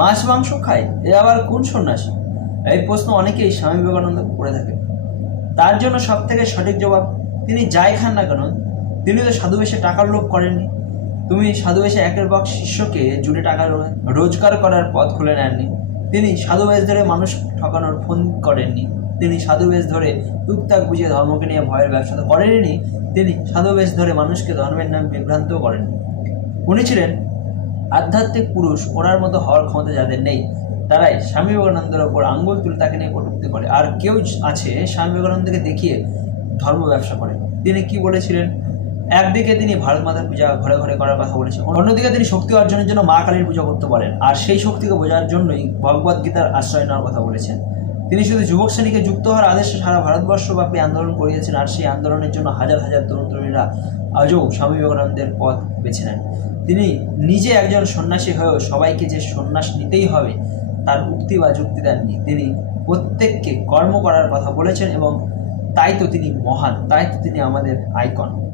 মাছ মাংস খায়, এ আবার কোন সন্ন্যাসী? এই প্রশ্ন অনেকেই স্বামী বিবেকানন্দ করে থাকে। তার জন্য সব থেকে সঠিক জবাব, তিনি যাই খান না কেন, তিনি তো সাধু বেশে টাকার লোভ করেননি। তুমি সাধু বেশে একের পর শিষ্যকে জুড়ে টাকা রোজগার করার পথ খুলে নেননি। তিনি সাধু বেশ ধরে মানুষ ঠকানোর ফোন করেননি। তিনি সাধু বেশ ধরে টুকটাক বুঝিয়ে ধর্মকে নিয়ে ভয়ের ব্যবসা তো করেননি। তিনি সাধু বেশ ধরে মানুষকে ধর্মের নাম বিভ্রান্তও করেননি। উনি ছিলেন আধ্যাত্মিক পুরুষ। ওনার মতো হওয়ার ক্ষমতা যাদের নেই, তারাই স্বামী বিবেকানন্দের ওপর আঙ্গুল তুলে তাকে নিয়ে কটূক্তি করে। আর কেউ আছে স্বামী বিবেকানন্দকে দেখিয়ে ধর্ম ব্যবসা করে। তিনি কি বলেছিলেন? একদিকে তিনি ভারত মাতার পূজা ঘরে ঘরে করার কথা বলেছেন, অন্যদিকে তিনি শক্তি অর্জনের জন্য মা কালীর পূজা করতে বলেন। আর সেই শক্তিকে বোঝার জন্যই ভগবদ গীতার আশ্রয় নেওয়ার কথা বলেছেন। তিনি শুধু যুবক শ্রেণীকে যুক্ত হওয়ার আদেশে সারা ভারতবর্ষব্যাপী আন্দোলন করিয়েছেন। আর সেই আন্দোলনের জন্য হাজার হাজার তরুণ তরুণীরা আজও স্বামী বিবেকানন্দের পথ বেছে নেন। তিনি নিজে একজন সন্ন্যাসী হয়েও সবাইকে যে সন্ন্যাস নিতেই হবে তার উক্তি বা যুক্তি দেননি। তিনি প্রত্যেককে কর্ম করার কথা বলেছেন এবং তাই তো তিনি মহান, তাই তো তিনি আমাদের আইকন।